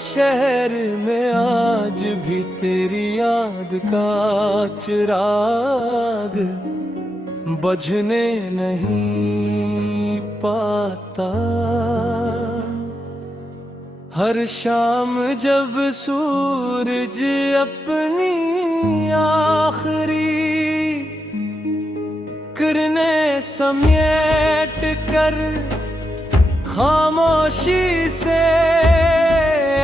शहर में आज भी तेरी याद का चिराग बुझने नहीं पाता। हर शाम जब सूरज अपनी आखिरी किरणें समेट कर खामोशी से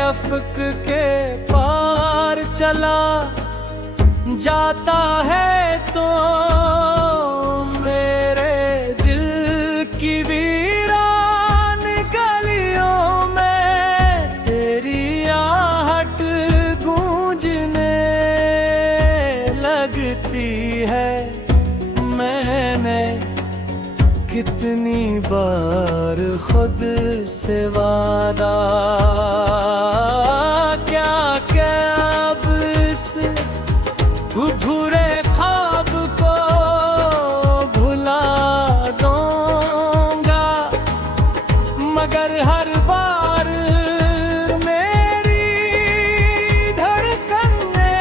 अफक के पार चला जाता है, तो मेरे दिल की वीरान गलियों में तेरी आहट गूंजने लगती है। मैंने कितनी बार खुद से वादा क्या अब इस अधूरे ख्वाब को भुला दूंगा, मगर हर बार मेरी धड़कन ने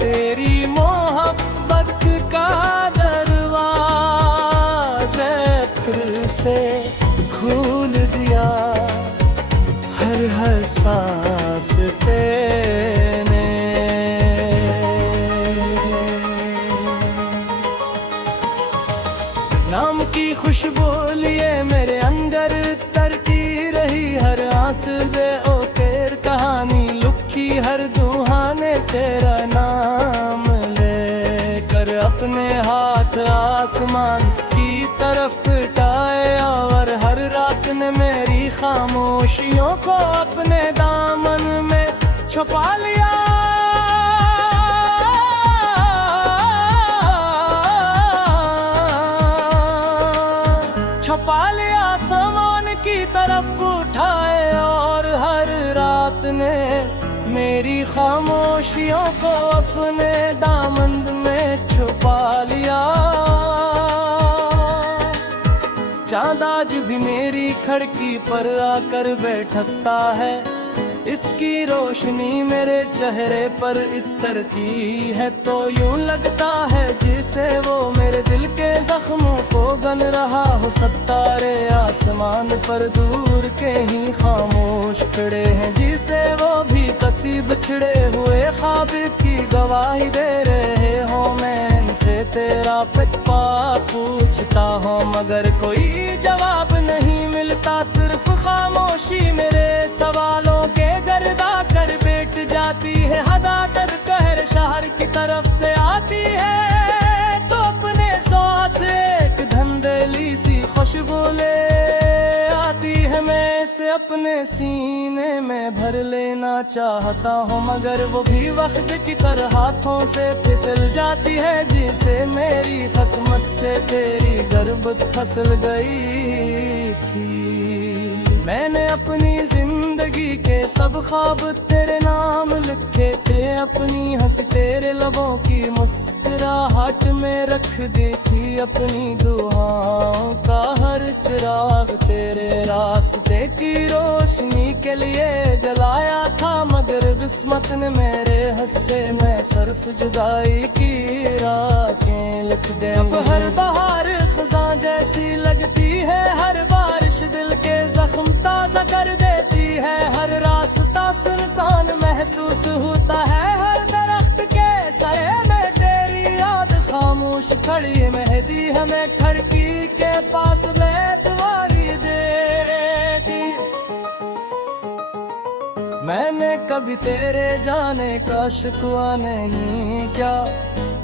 तेरी मोहब्बत का दरवाज़ा फिर से खोल दिया। हर सांस तेने नाम की खुशबू लिए मेरे अंदर तरती रही। हर आंस दे ओ तेर कहानी लुखी, हर दुहाने तेरा नाम लेकर अपने हाथ आसमान की तरफ उठाए, और हर रात ने मेरी खामोशियों को अपने दामन में छुपा लिया। छुपा लिया आसमान की तरफ उठाए, और हर रात ने मेरी खामोशियों को अपने दामन में छुपा लिया। चाँद आज भी मेरी खिड़की पर आकर बैठता है, इसकी रोशनी मेरे चेहरे पर इतरती है, तो यूं लगता है जैसे वो मेरे दिल के जख्मों को गन रहा हो। सितारे आसमान पर दूर के ही खामोश खड़े हैं, जिसे वो भी कसी बिछड़े हुए ख्वाब की गवाही दे रहे हो। मैं इनसे तेरा पिता पूछता हूँ, मगर कोई जवाब नहीं मिलता। सिर्फ खामोशी मेरे सवालों के गर्दा कर बैठ जाती है। हदा कर कहर शहर की तरफ से आती है, तो अपने साथ एक धंधेली सी खुशबू ले आती है। मैं इसे अपने सीने में भर लेना चाहता हूँ, मगर वो भी वक्त की तरह हाथों से फिसल जाती है, जिसे मेरी किस्मत से तेरी गर्बत फसल गई थी। मैंने अपनी जिंदगी के सब ख्वाब तेरे नाम लिखे थे, अपनी हंसी तेरे लबों की मुस्कुराहट में रख दी थी। अपनी दुआओं का हर चिराग तेरे रास्ते की रोशनी के लिए जलाया था, मगर किस्मत ने मेरे हिस्से में सिर्फ जुदाई की राखें लिख दे। अब हर बहार खज़ां जैसी लगती है, हर बारिश दिल के जख्म ताज़ा कर देती है। हर रास्ता सुनसान महसूस होता है, हर दरख्त के साए में तेरी याद खामोश खड़ी मेहदी हमें खिड़की के पास बेतवारी देती। मैंने कभी तेरे जाने का शिकवा नहीं किया,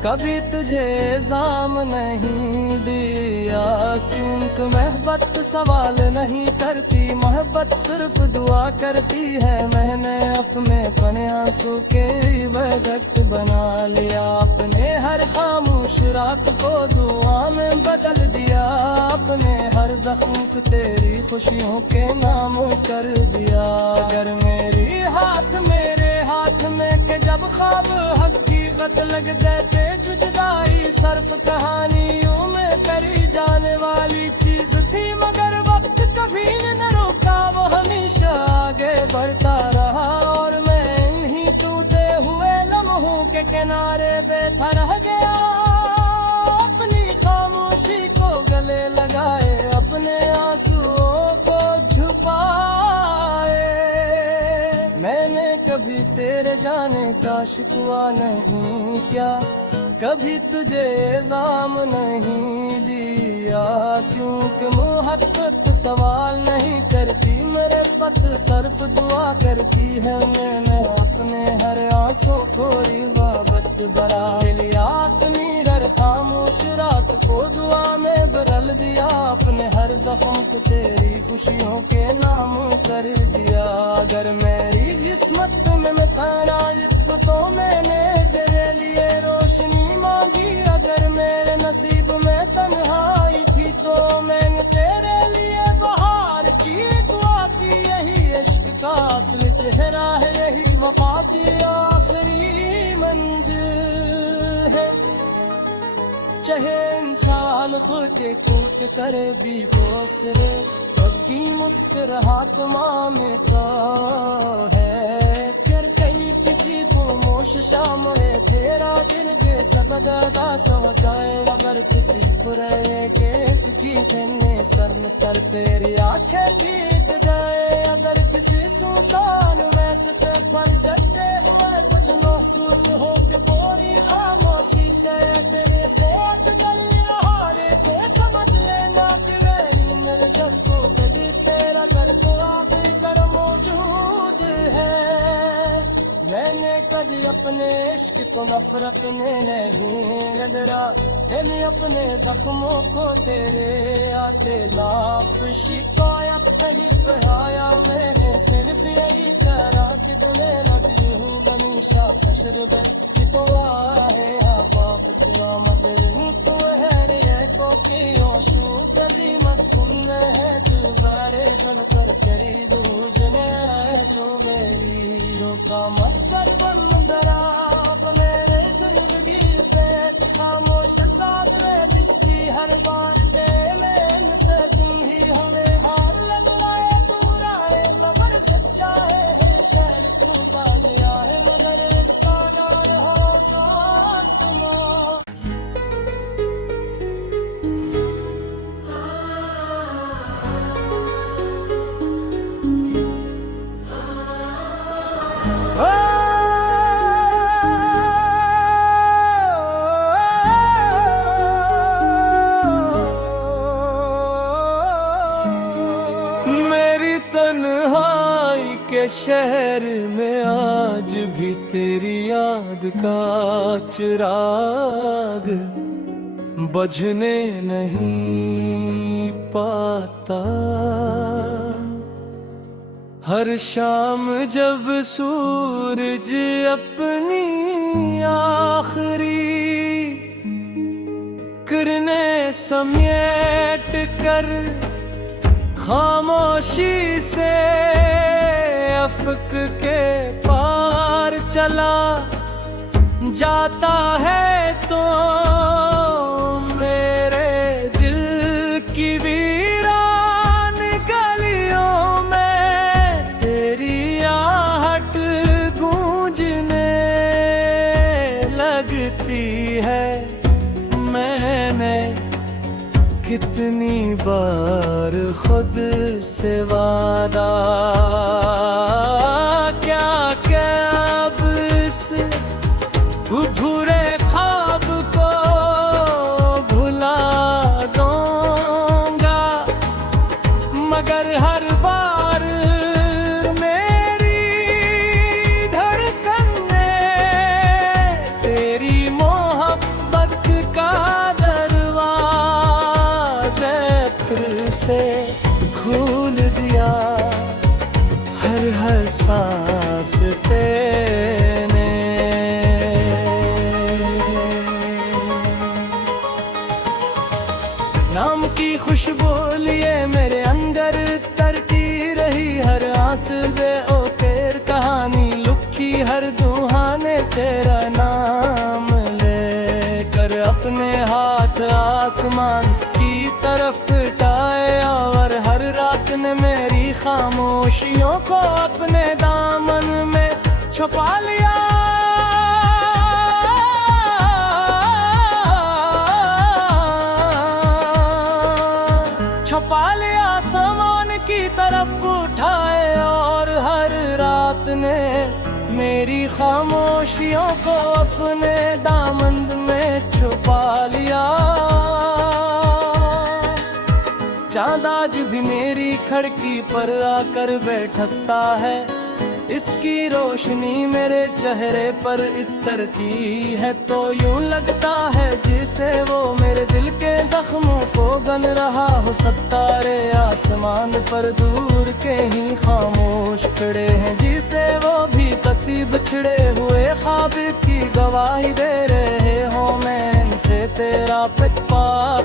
कभी तुझे इल्जाम नहीं दिया, क्योंकि मोहब्बत सवाल नहीं करती, मोहब्बत सिर्फ दुआ करती है। मैंने अपने पने आंसू के वक्त बना लिया, अपने हर खामोश रात को दुआ में बदल दिया, अपने हर जख्म को तेरी खुशियों के नाम कर दिया। अगर मेरे हाथ में के जब ख्वाब हकीकत लग देते जुदाई सर्फ कहानियों में करी जाने वाली चीज थी, मगर वक्त कभी न रुका, वो हमेशा आगे बढ़ता किनारे बैठा रह गया, अपनी खामोशी को गले लगाए, अपने आंसुओं को छुपाए। मैंने कभी तेरे जाने का शिकवा नहीं किया, कभी तुझे इल्जाम नहीं दिया, क्योंकि मोहब्बत सवाल नहीं करती, मेरे पत सर्फ दुआ करती है। मैंने अपने हर आंसू को रिवाबत बना लिया, मिरर खामोश रात को दुआ में बदल दिया, अपने हर जख्म को तेरी खुशियों के नाम कर दिया। अगर मेरी किस्मत में मैं तनाइब तो मैंने तेरे लिए रोशनी मांगी, अगर मेरे नसीब में तन्हाई थी तो मैंने तेरे लिए बहार की दुआ की। यही इश्क का असल चेहरा है, यही वफा की आखिरी मंजिल है। चाहे इंसान खुद कूट करे भी बोसरे, की मुस्कुराहट मामे का है, कर कहीं किसी को मोश शाम है, तेरा दिन के सबदा सवताए, अगर किसी पुराने के चिट्ठी देने सन कर तेरी आंखें भीग जाए, अगर किसी सुनसान वैसे पर जगते हुए कुछ महसूस हो के बोरी खामोशी से तेरे से अटकल रहा ले, तो समझ लेना कि मेरे जग को कभी तेरा घर तो आप कर मौजूद है। मैंने कभी अपने इश्क को नफरत में नहीं डरा, मैंने अपने जख्मों को तेरे आते लाख शिकायत नहीं बढ़ाया, मैंने सिर्फ यही करा कि तुम्हें लग बनी शाह शरब कि तो आहे वापस सलामत तो है रे को की ओशू कभी मत तुम है दोबारे बन कर तेरी दूजने जो मेरी रोका मत कर बंदरा, अब मेरे जिंदगी पे खामोश साथ में बिस्ती हर बात पे मैं से तुम ही हमें हार लगवाए, तू राय मगर सच्चा है शहर टूटा गया है मगर सादार हो सासमा। मेरी तन्हाई के शहर में आज भी तेरी याद का चिराग बुझने नहीं पाता, हर शाम जब सूरज अपनी आखिरी किरणें समेट कर खामोशी से अफक के पार चला जाता है, तो मेरे दिल की वीरान गलियों में तेरी आहट गूंजने लगती है। मैंने कितनी बार खुद से वादा क्या क्या अब इस अधूरे ख्वाब को भुला दूंगा, मगर हर बार मेरी धड़कन ने तेरी मोहब्बत का से खोल दिया, हर सांस तेने नाम की खुशबू लिए मेरे अंदर तरती रही, हर आंस दे ओ तेर कहानी लुकी, हर दुहाने तेरा नाम लेकर अपने हाथ आसमान की तरफ टाए, और हर रात ने मेरी खामोशियों को अपने दामन में छुपा लिया। खुशियों को अपने दामन में छुपा लिया। चांद आज भी मेरी खिड़की पर आकर बैठता है, इसकी रोशनी मेरे चेहरे पर इतरती है तो यूं लगता है जिसे वो मेरे दिल के जख्मों को गन रहा हो। सितारे आसमान पर दूर के ही खामोश खड़े हैं, जिसे वो भी कसीब छिड़े हुए ख्वाब की गवाही दे रहे हो। मैं इनसे तेरा पिता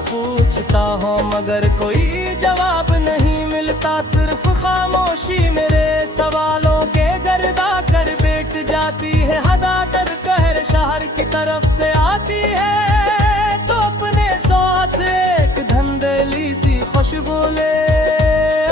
पूछता हूँ मगर कोई जवाब नहीं मिलता, सिर्फ खामोशी मेरे सवालों के गर्दा कर बैठ जाती है। हदा कर कहर शहर की तरफ से आती है तो अपने साथ एक धंधेली सी खुशबू ले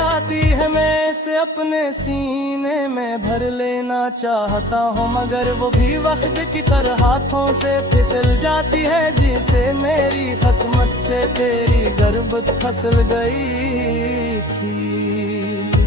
आती है। मैं इसे अपने सीने में भर लेना चाहता हूँ मगर वो भी वक्त की तरह हाथों से फिसल जाती है, जिसे मेरी किस्मत से तेरी गर्बत फसल गई थी।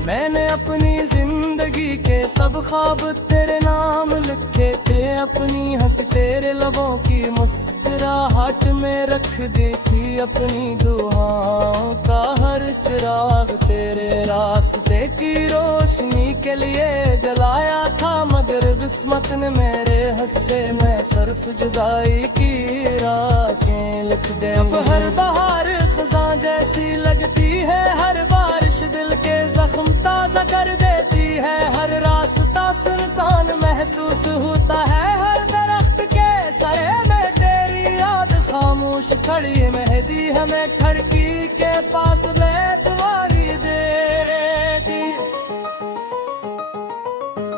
मैंने अपनी जिंदगी के सब ख्वाब तेरे नाम लिखे थे, अपनी हंसी तेरे लबों की मुस्कुराहट में रख दी थी। अपनी दुआओं का हर चिराग तेरे रास्ते की रोशनी के लिए जलाया था, मगर किस्मत ने मेरे हिस्से में सिर्फ जुदाई की राखें लिख दे। अब हर बहार खज़ां जैसी लगती है, हर बारिश दिल के जख्म ताज़ा कर देती है। हर रास्ता सुनसान महसूस होता है, हर दरख्त के सरे में तेरी याद खामोश खड़ी मेहदी हमें खिड़की के पास बेतवारी देती।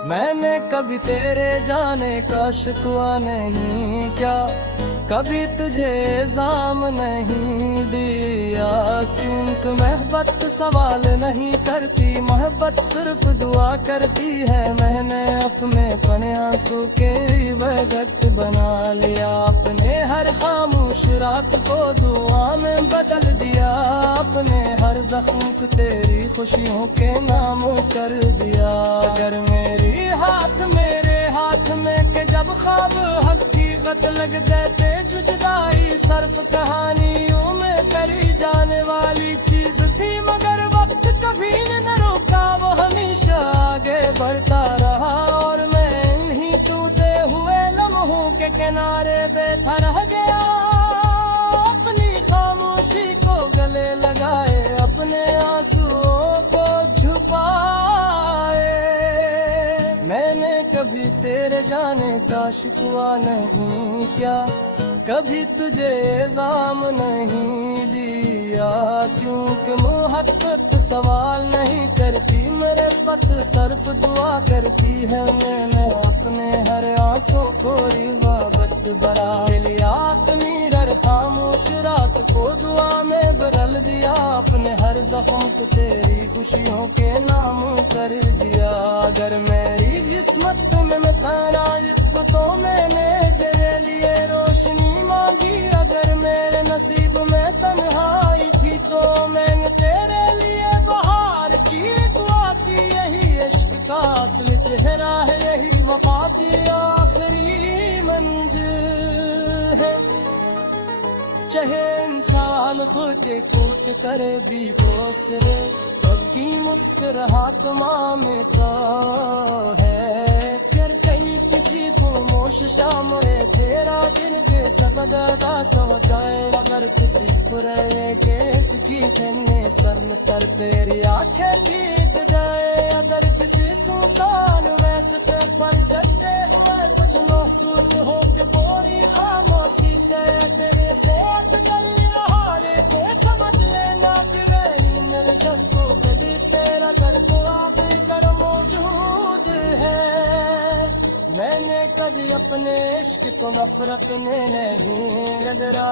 मैंने कभी तेरे जाने का शिकवा नहीं क्या, कभी तुझे इल्जाम नहीं दिया, क्योंकि मोहब्बत सवाल नहीं करती, मोहब्बत सिर्फ दुआ करती है। मैंने अपने पने आंसू के वक्त बना लिया, अपने हर खामोश रात को दुआ में बदल दिया, अपने हर जख्म को तेरी खुशियों के नाम कर दिया। अगर मेरे हाथ में के जब ख्वाब हकीकत लग जाते जुदाई सर्फ कहानियों में करी जाने वाली चीज थी, मगर वक्त कभी न रुका, वो हमेशा आगे बढ़ता रहा और मैं इन्हीं टूटे हुए लम्हों के किनारे बैठा रह गया। अपनी खामोशी को गले लगाए, अपने आंसुओं को छुपाए। मैंने कभी तेरे जाने का शिकवा नहीं किया, कभी तुझे इल्जाम नहीं दिया, क्योंकि मोहब्बत सवाल नहीं करती, मेरे पत सिर्फ दुआ करती है। मैंने अपने हर आंसू को रिवाबत बना लिया, अपनी हर खामोश रात को दुआ में बदल दिया, अपने हर जख्म को तेरी खुशियों के नाम कर दिया। अगर मेरी किस्मत में मैं तो मैंने तेरे लिए रोशनी मांगी, अगर मेरे नसीब में तन्हाई थी तो मैंने तेरे लिए बहार की दुआ की। यही इश्क का असली चेहरा है, यही वफा की आखिरी मंजिल है। चाहे इंसान खुद कूट करे भी हौसले, की मुस्कुराहट मांगता है, फिर कहीं किसी खामोश शाम में तेरा दिन के सकदा सोचाए। अगर किसी पुराने के चिट्ठी करने शर्म कर तेरी आखिर जीत जाए, अगर किसी सुनसान वैसे पर जलते हुए कुछ महसूस हो के बोरी खामोशी से तेरे से गल रहा है, तो समझ लेना कि वही मेरे जब को कभी तेरा कर तो आप कर मौजूद है। मैंने कभी अपने इश्क को नफरत ने नहीं रगड़ा,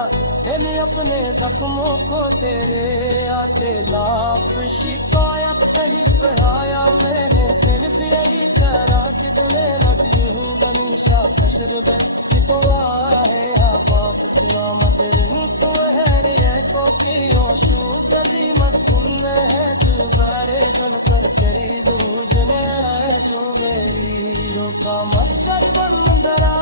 मैंने अपने जख्मों को तेरे आते लाख शिकायत कहीं बढ़ाया। मैंने सिर्फ यही करा कि तुम्हें लगी हूँ गनीशा फशर तो है आप सलामत तो है को शू कभी मत तुम है तुम्हारे बन कर तेरी दूजने जो मेरी जो का मत कर बंद दरा।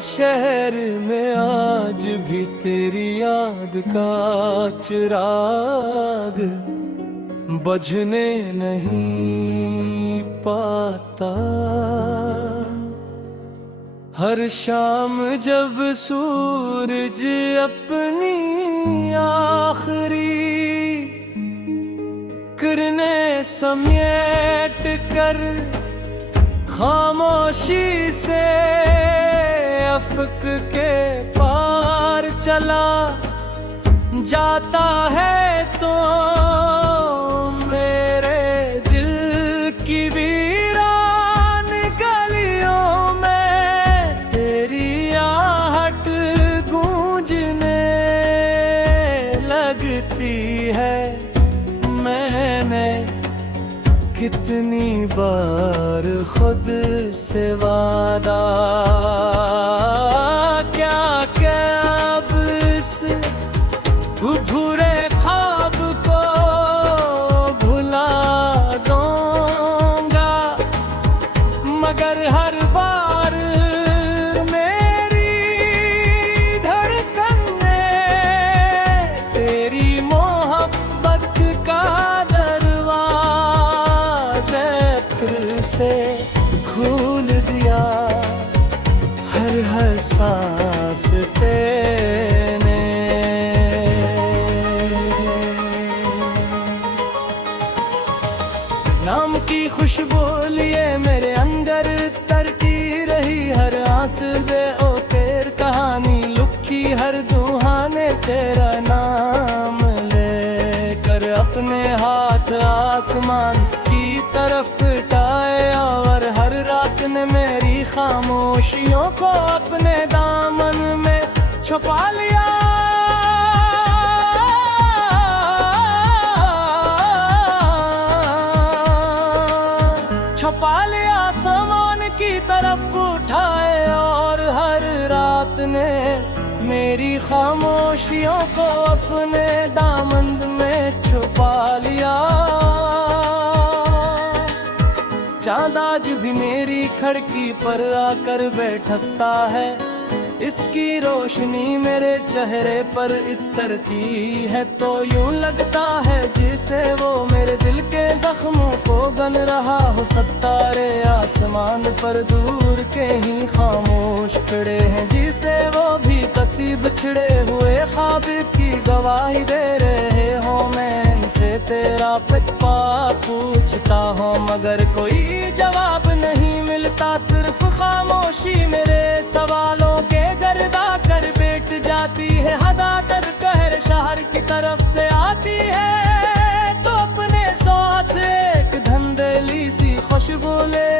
शहर में आज भी तेरी याद का चिराग बुझने नहीं पाता। हर शाम जब सूरज अपनी आखिरी किरणें समेट कर खामोशी से अफक के पार चला जाता है तो मेरे दिल की वीरान गलियों में तेरी आहट गूंजने लगती है। मैंने कितनी बार खुद से वादा क्या अब इस अधूरे ख्वाब को भुला दूंगा, मगर हर बार मेरी धड़कन ने तेरी मोहब्बत का दरवाज़ा फिर से खोल दिया। हर सांस तेने नाम की खुशबू लिए मेरे अंदर तरती रही। हर आंस दे ओ तेर कहानी लुकी, हर दुहाने तेरा नाम लेकर अपने हाथ आसमान की तरफ उठाए। और हर रात ने मेरी खामोशियों को अपने दामन में छुपा लिया। छुपा लिया सामान की तरफ उठाए। और हर रात ने मेरी खामोशियों को अपने दामन में छुपा लिया। चाँद आज भी मेरी खिड़की पर आकर बैठता है, इसकी रोशनी मेरे चेहरे पर इतरती है तो यूं लगता है जैसे वो मेरे दिल के जख्मों को गन रहा हो। सितारे आसमान पर दूर के ही खामोश खड़े हैं, जिसे वो भी कसी बिछड़े हुए ख्वाब की गवाही दे रहे हो। मैं इनसे तेरा पिता पूछता हूँ मगर कोई जवाब नहीं मिलता, सिर्फ खामोशी मेरे सवालों के गर्दा कर बैठ जाती है। हदा कर कहर शहर की तरफ से आती है तो अपने साथ एक धंधेली सी खुशबू ले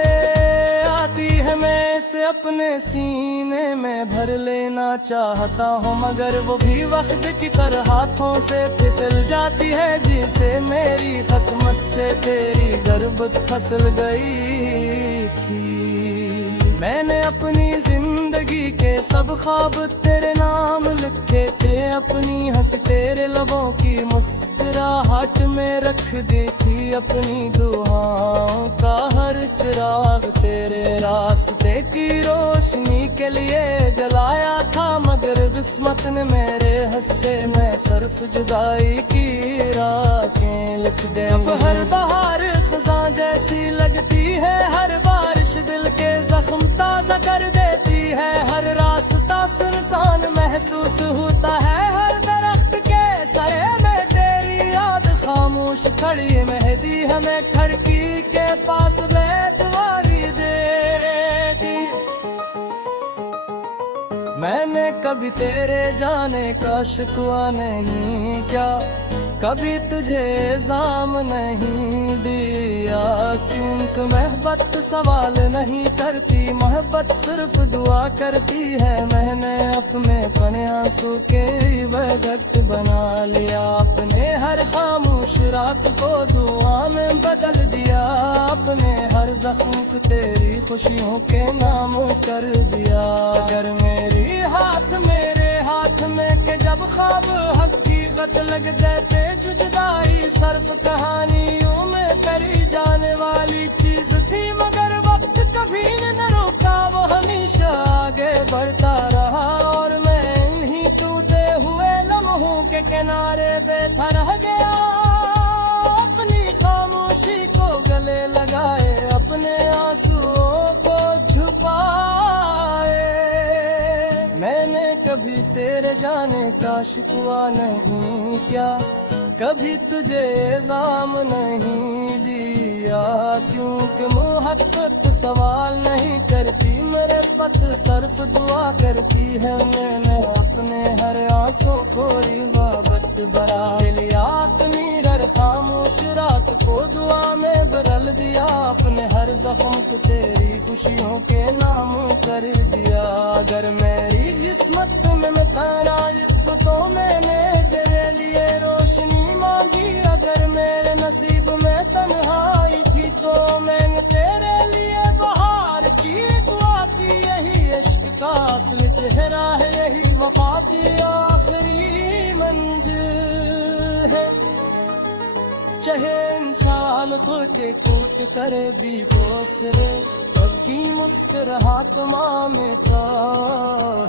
आती है। मैं इसे अपने सीने में भर लेना चाहता हूँ मगर वो भी वक्त की तरह हाथों से फिसल जाती है, जिसे मेरी किस्मत से तेरी गर्बत फसल गई थी। मैंने अपनी जिंदगी के सब ख्वाब तेरे नाम लिखे थे, अपनी हंसी तेरे लबों की मुस्कुराहट में रख दी थी। अपनी दुआओं का हर चिराग तेरे रास्ते की रोशनी के लिए जलाया था, मगर किस्मत ने मेरे हिस्से में सिर्फ जुदाई की राखें लिख दे। अब हर बहार खज़ां जैसी लगती है, हर बारिश दिल के जख्म ताज़ा कर देती है। हर रास्ता सुनसान महसूस होता है, हर दरख्त के सरे में तेरी याद खामोश खड़ी मेहदी हमें खिड़की के पास बेतवारी देती। मैंने कभी तेरे जाने का शिकवा नहीं क्या, कभी तुझे इल्जाम नहीं दिया, क्योंकि मोहब्बत सवाल नहीं करती, मोहब्बत सिर्फ दुआ करती है। मैंने अपने पने आंसू के वक्त बना लिया, अपने हर खामोश रात को दुआ में बदल दिया, अपने हर जख्म को तेरी खुशियों के नाम कर दिया। अगर मेरे हाथ में के जब ख्वाब हकीकत लग देते जुदाई सर्फ कहानियों में करी जाने वाली चीज थी, मगर वक्त कभी न रोका, वो हमेशा आगे बढ़ता शिकवा नहीं क्या, कभी तुझे इल्जाम नहीं दिया, क्योंकि मोहब्बत सवाल नहीं करती, मेरे पद सर्फ दुआ करती है। मैंने अपने हर आंसू को रिवाबत बना लिया, मीरर खामोश रात को दुआ में बदल दिया, अपने हर जख्म को तेरी खुशियों के नाम कर दिया। अगर मेरी किस्मत में तनाइफ तो मैंने तेरे लिए रोशनी मांगी, अगर मेरे नसीब में तन्हाई थी तो मैंने तेरे लिए बहार की दुआ की। यही इश्क का असली चेहरा है, यही वफा की आखिरी मंजिल है। चाहे इंसान खुद कूट करे भी बोसरे, पक्की मुस्कुराहट माँ में का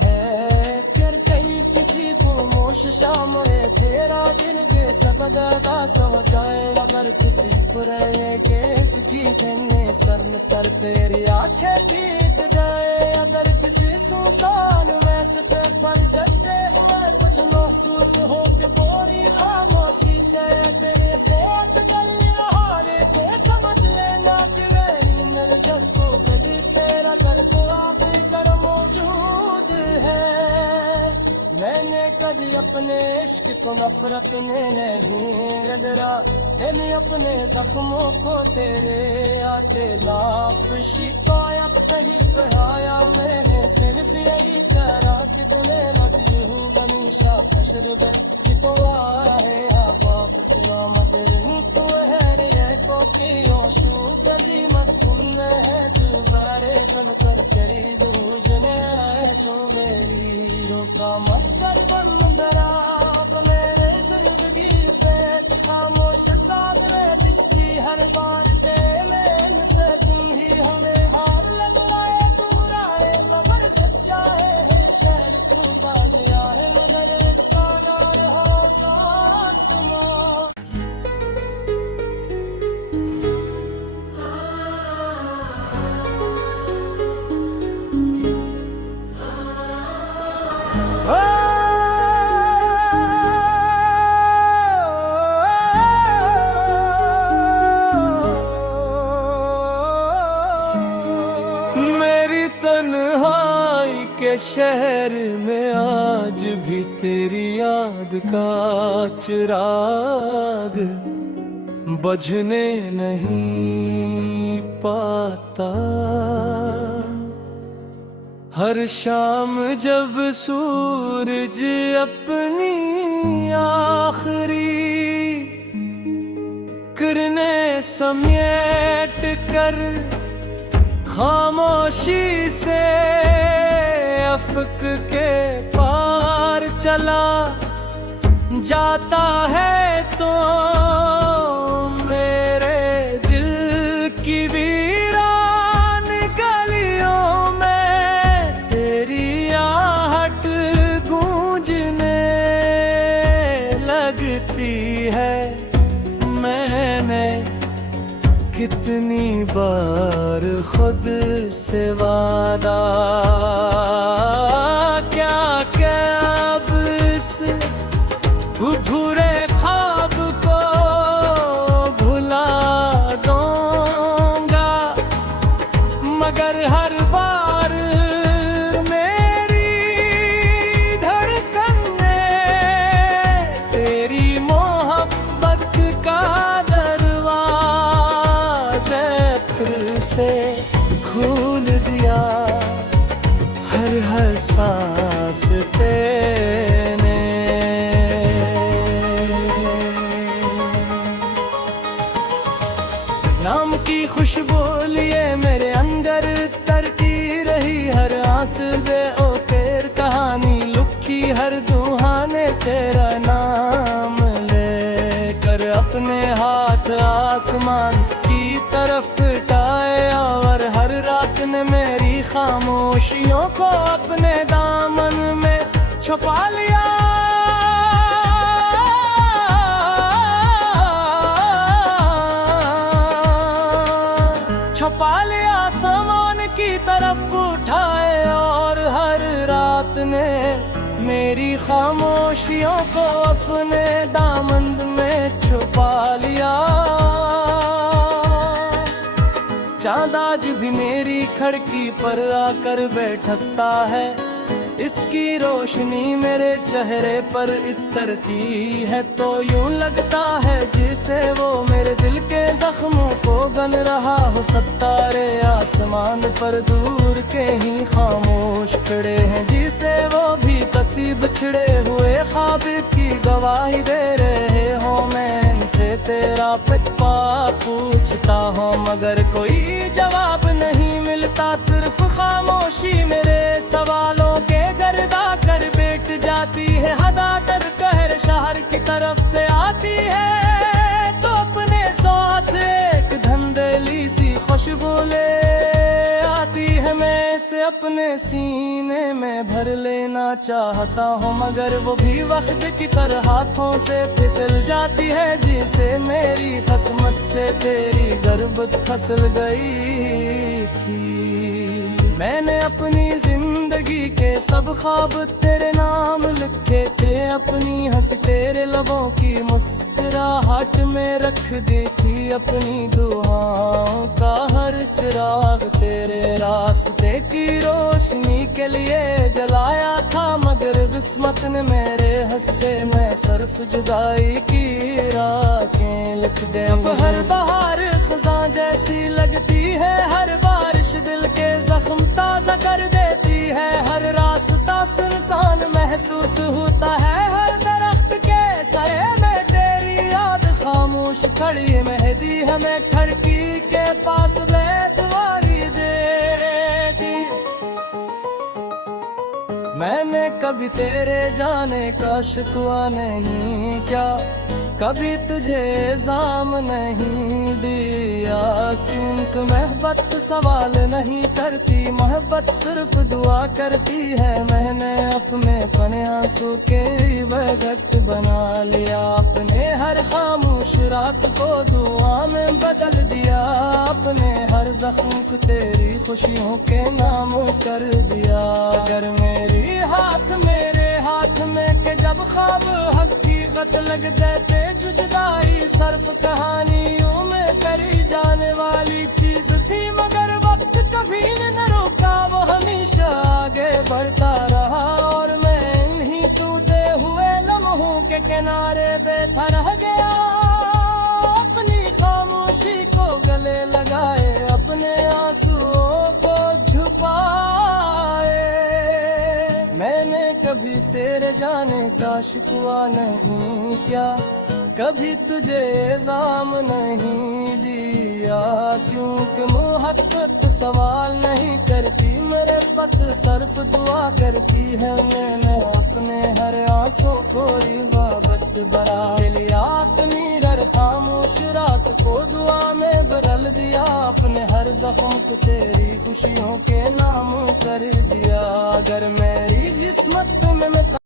है। कर कहीं किसी को मोश शाम है तेरा दिन जैसा बदला सौदाए, अगर किसी पुराने के चिट्ठी देने सर कर तेरी आंखें बीत जाए, अगर किसी सुनसान वैसे पर जगते हुए कुछ महसूस हो के बोरी खामोशी से तेरे साथ चल रहा लेते समझ लेना कि वही मेरे जब को कभी तेरा घर को आप कर मौजूद है। मैंने कभी अपने इश्क को नफरत में नहीं डरा, मैंने अपने जख्मों को तेरे आते लाख शिकायत नहीं बढ़ाया, मैंने सिर्फ यही करा कि तुम्हें लगी हूँ हमेशा तशरब कि तो आए आप सलामत तो है रे को की ओशू कभी मत तुम है दोबारे बन कर तेरी दूजने जो मेरी जो का मत बन डरा मेरे जिंदगी में तो खामोश साथ में पिसती हर बात पे मैंने से तुम ही हमें हार लगवाए बुराए मगर सच्चा है शहर तू बाजिया है मगर सागर हो सासमा। मेरी तन्हाई के शहर में आज भी तेरी याद का चिराग बुझने नहीं पाता। हर शाम जब सूरज अपनी आखिरी किरणें समेट कर खामोशी से अफक के पार चला जाता है तो मेरे दिल की वीरान गलियों में तेरी आहट गूंजने लगती है। मैंने कितनी बार खुद से वादा क्या अब इस अधूरे ख्वाब को भुला दूंगा, मगर हर बार मेरी धड़कन ने तेरी मोहब्बत का से खोल दिया। हर सांस तेने नाम की खुशबू लिए मेरे अंदर तरती रही, हर आंस बे ओ तेर कहानी लुकी, हर दुहाने तेरा नाम लेकर अपने हाथ आसमान तरफ टाए और हर रात ने मेरी खामोशियों को अपने दामन में छुपा लिया। छुपा लिया सामान की तरफ उठाए और हर रात ने मेरी खामोशियों को अपने दामन में छुपा लिया। चांद आज भी मेरी खिड़की पर आकर बैठता है, इसकी रोशनी मेरे चेहरे पर इतरती है तो यूं लगता है जैसे वो मेरे दिल के जख्मों को गन रहा हो। सितारे आसमान पर दूर के ही खामोश खड़े हैं, जिसे वो भी कसीब छिड़े हुए ख्वाब की गवाही दे रहे हो। मैं इनसे तेरा पिता पूछता हूँ मगर कोई जवाब नहीं मिलता, सिर्फ खामोशी मेरे सवालों के गर्दा कर बैठ जाती है। हदा कर कहर शहर की तरफ से आती है तो अपने साथ एक धंधेली सी खुशबू ले आती है। मैं इसे अपने सीने में भर लेना चाहता हूँ मगर वो भी वक्त की तरह हाथों से फिसल जाती है, जिसे मेरी किस्मत से तेरी गुर्बत फसल गई थी। मैंने अपनी जिंदगी के सब ख्वाब तेरे नाम लिखे थे, अपनी हंसी तेरे लबों की मुस्कुराहट में रख दी थी। अपनी दुआओं का हर चिराग तेरे रास्ते की रोशनी के लिए जलाया था, मगर किस्मत ने मेरे हिस्से में सिर्फ जुदाई की राखें लिख दे। अब हर बहार खज़ां जैसी लगती है, हर बारिश दिल के जख्म ताज़ा कर देती है। हर रास्ता सुनसान महसूस होता है, हर दरख्त के साए में तेरी याद खामोश खड़ी मेहदी हमें खिड़की के पास बेतवारी देती। मैंने कभी तेरे जाने का शिकवा नहीं क्या, कभी तुझे इल्जाम नहीं दिया, क्योंकि मोहब्बत सवाल नहीं करती, मोहब्बत सिर्फ दुआ करती है। मैंने अपने पने आंसू के वक्त बना लिया, अपने हर खामोश रात को दुआ में बदल दिया, अपने हर जख्म को तेरी खुशियों के नाम कर दिया। अगर मेरे हाथ में के जब ख्वाब हकीकत लग देते जुदाई सर्फ कहानियों में करी जाने वाली चीज थी, मगर वक्त कभी न रुका, वो हमेशा आगे बढ़ता रहा और मैं इन्हीं टूटे हुए लम्हों के किनारे बैठा रह गया। अपनी खामोशी को गले लगाए, अपने आंसुओं को छुपाए। मैंने कभी तेरे जाने का शिकवा नहीं किया, कभी तुझे इल्जाम नहीं दिया, क्योंकि मोहब्बत सवाल नहीं करती, मेरे पद सिर्फ दुआ करती है। मैंने अपने हर आंसू को इबादत बना लिया, अपनी हर खामोश रात को दुआ में बदल दिया, अपने हर जख्म को तेरी खुशियों के नाम कर दिया। अगर मेरी किस्मत में